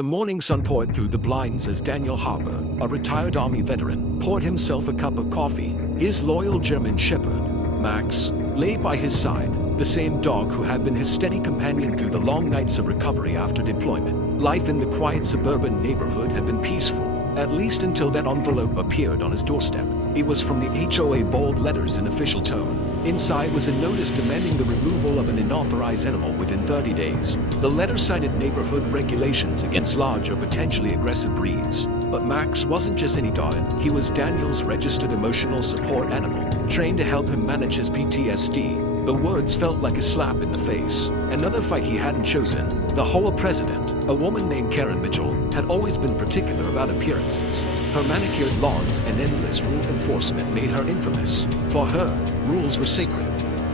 The morning sun poured through the blinds as Daniel Harper, a retired Army veteran, poured himself a cup of coffee. His loyal German shepherd, Max, lay by his side, the same dog who had been his steady companion through the long nights of recovery after deployment. Life in the quiet suburban neighborhood had been peaceful, at least until that envelope appeared on his doorstep. It was from the HOA, bold letters in official tone. Inside was a notice demanding the removal of an unauthorized animal within 30 days. The letter cited neighborhood regulations against large or potentially aggressive breeds. But Max wasn't just any dog. He was Daniel's registered emotional support animal, trained to help him manage his PTSD. The words felt like a slap in the face. Another fight he hadn't chosen. The HOA president, a woman named Karen Mitchell, had always been particular about appearances. Her manicured lawns and endless rule enforcement made her infamous. For her, rules were sacred,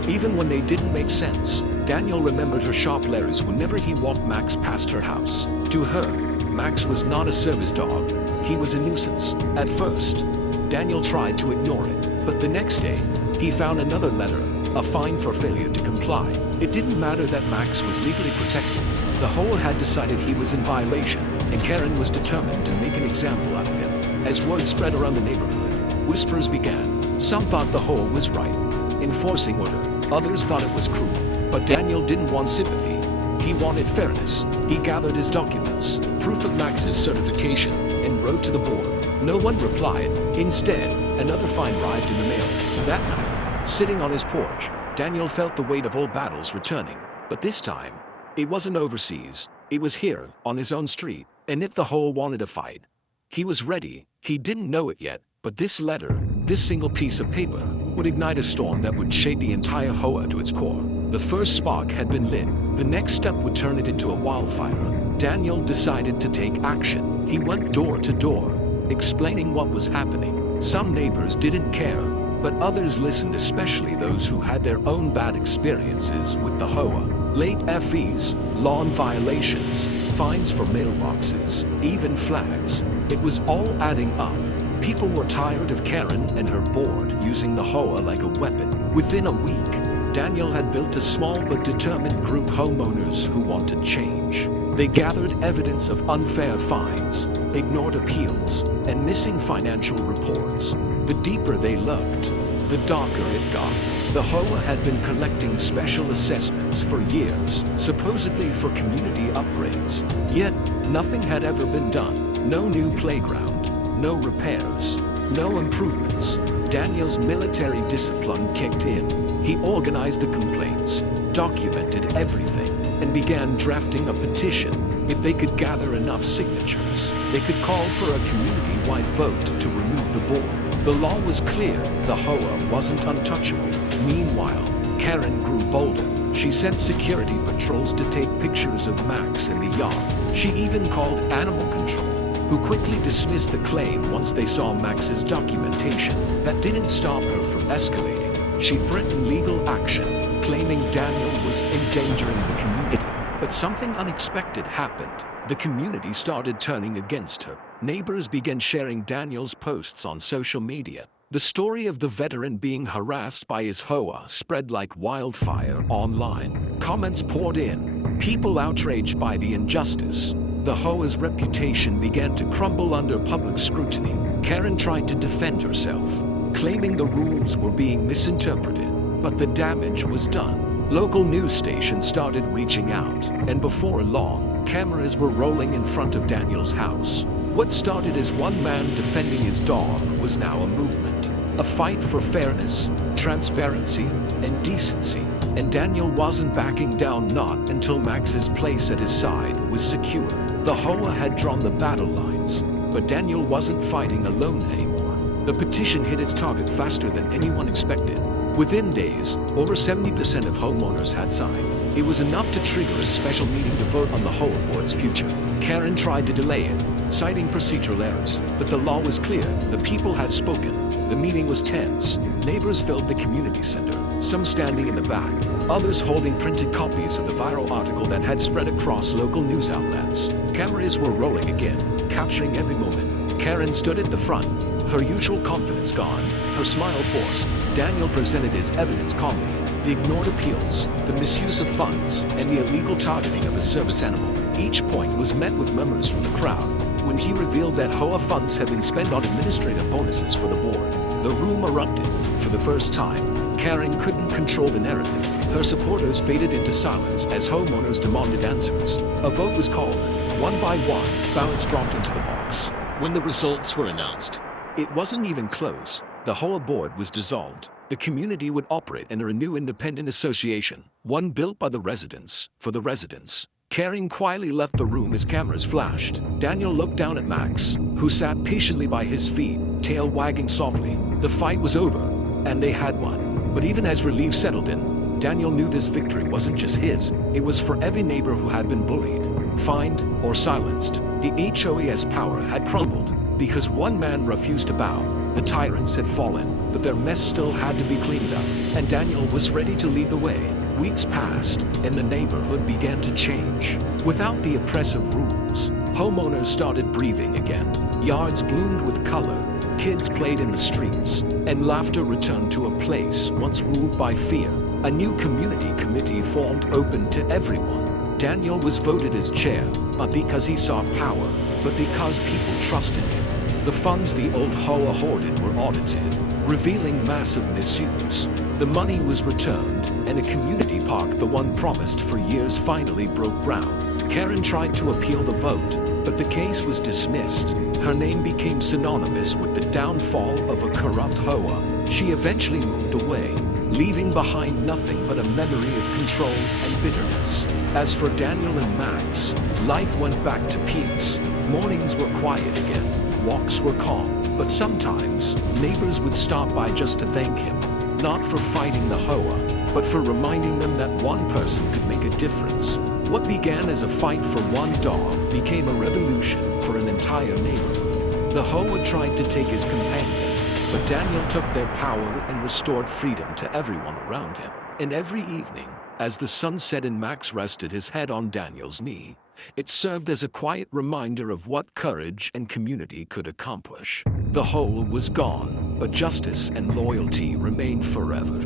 even when they didn't make sense. Daniel remembered her sharp letters whenever he walked Max past her house. To her, Max was not a service dog. He was a nuisance. At first, Daniel tried to ignore it, but the next day, he found another letter, a fine for failure to comply. It didn't matter that Max was legally protected. The HOA had decided he was in violation, and Karen was determined to make an example out of him. As word spread around the neighborhood, whispers began. Some thought the HOA was right, enforcing order. Others thought it was cruel. But Daniel didn't want sympathy. He wanted fairness. He gathered his documents, proof of Max's certification, and wrote to the board. No one replied. Instead, another fine arrived in the mail. That night, sitting on his porch, Daniel felt the weight of old battles returning. But this time, it wasn't overseas. It was here, on his own street. And if the HOA wanted a fight, he was ready. He didn't know it yet, but this letter, this single piece of paper, would ignite a storm that would shake the entire HOA to its core. The first spark had been lit. The next step would turn it into a wildfire. Daniel decided to take action. He went door to door, explaining what was happening. Some neighbors didn't care, but others listened, especially those who had their own bad experiences with the HOA. Late fees, lawn violations, fines for mailboxes, even flags. It was all adding up. People were tired of Karen and her board using the HOA like a weapon. Within a week, Daniel had built a small but determined group of homeowners who wanted change. They gathered evidence of unfair fines, ignored appeals, and missing financial reports. The deeper they looked, the darker it got. The HOA had been collecting special assessments for years, supposedly for community upgrades. Yet, nothing had ever been done. No new playground, no repairs, no improvements. Daniel's military discipline kicked in. He organized the complaints, documented everything, and began drafting a petition. If they could gather enough signatures, they could call for a community-wide vote to remove the board. The law was clear. The HOA wasn't untouchable. Meanwhile, Karen grew bolder. She sent security patrols to take pictures of Max in the yard. She even called animal control, who quickly dismissed the claim once they saw Max's documentation. That didn't stop her from escalating. She threatened legal action, claiming Daniel was endangering the community. But something unexpected happened. The community started turning against her. Neighbors began sharing Daniel's posts on social media. The story of the veteran being harassed by his HOA spread like wildfire online. Comments poured in, people outraged by the injustice. The HOA's reputation began to crumble under public scrutiny. Karen tried to defend herself, claiming the rules were being misinterpreted, but the damage was done. Local news stations started reaching out, and before long, cameras were rolling in front of Daniel's house. What started as one man defending his dog was now a movement, a fight for fairness, transparency, and decency. And Daniel wasn't backing down, not until Max's place at his side was secure. The HOA had drawn the battle lines, but Daniel wasn't fighting alone anymore. The petition hit its target faster than anyone expected. Within days, over 70% of homeowners had signed. It was enough to trigger a special meeting to vote on the HOA board's future. Karen tried to delay it, citing procedural errors, but the law was clear. The people had spoken. The meeting was tense. Neighbors filled the community center, some standing in the back, others holding printed copies of the viral article that had spread across local news outlets. Cameras were rolling again, capturing every moment. Karen stood at the front, her usual confidence gone, her smile forced. Daniel presented his evidence calmly. The ignored appeals, the misuse of funds, and the illegal targeting of a service animal. Each point was met with murmurs from the crowd. When he revealed that HOA funds had been spent on administrative bonuses for the board, the room erupted. For the first time, Karen couldn't control the narrative. Her supporters faded into silence as homeowners demanded answers. A vote was called. One by one, ballots dropped into the box. When the results were announced, it wasn't even close. The HOA board was dissolved. The community would operate under a new independent association, one built by the residents, for the residents. Karen quietly left the room as cameras flashed. Daniel looked down at Max, who sat patiently by his feet, tail wagging softly. The fight was over, and they had won. But even as relief settled in, Daniel knew this victory wasn't just his. It was for every neighbor who had been bullied, fined, or silenced. The HOA's power had crumbled because one man refused to bow. The tyrants had fallen, but their mess still had to be cleaned up, and Daniel was ready to lead the way. Weeks passed, and the neighborhood began to change. Without the oppressive rules, homeowners started breathing again. Yards bloomed with color, kids played in the streets, and laughter returned to a place once ruled by fear. A new community committee formed, open to everyone. Daniel was voted as chair, not because he saw power, but because people trusted him. The funds the old HOA hoarded were audited, revealing massive misuse. The money was returned, and a community park, the one promised for years, finally broke ground. Karen tried to appeal the vote, but the case was dismissed. Her name became synonymous with the downfall of a corrupt HOA. She eventually moved away, leaving behind nothing but a memory of control and bitterness. As for Daniel and Max, life went back to peace. Mornings were quiet again, walks were calm, but sometimes neighbors would stop by just to thank him, not for fighting the HOA, but for reminding them that one person could make a difference. What began as a fight for one dog became a revolution for an entire neighborhood. The HOA tried to take his companion, but Daniel took their power and restored freedom to everyone around him. And every evening, as the sun set and Max rested his head on Daniel's knee, it served as a quiet reminder of what courage and community could accomplish. The HOA was gone, but justice and loyalty remained forever.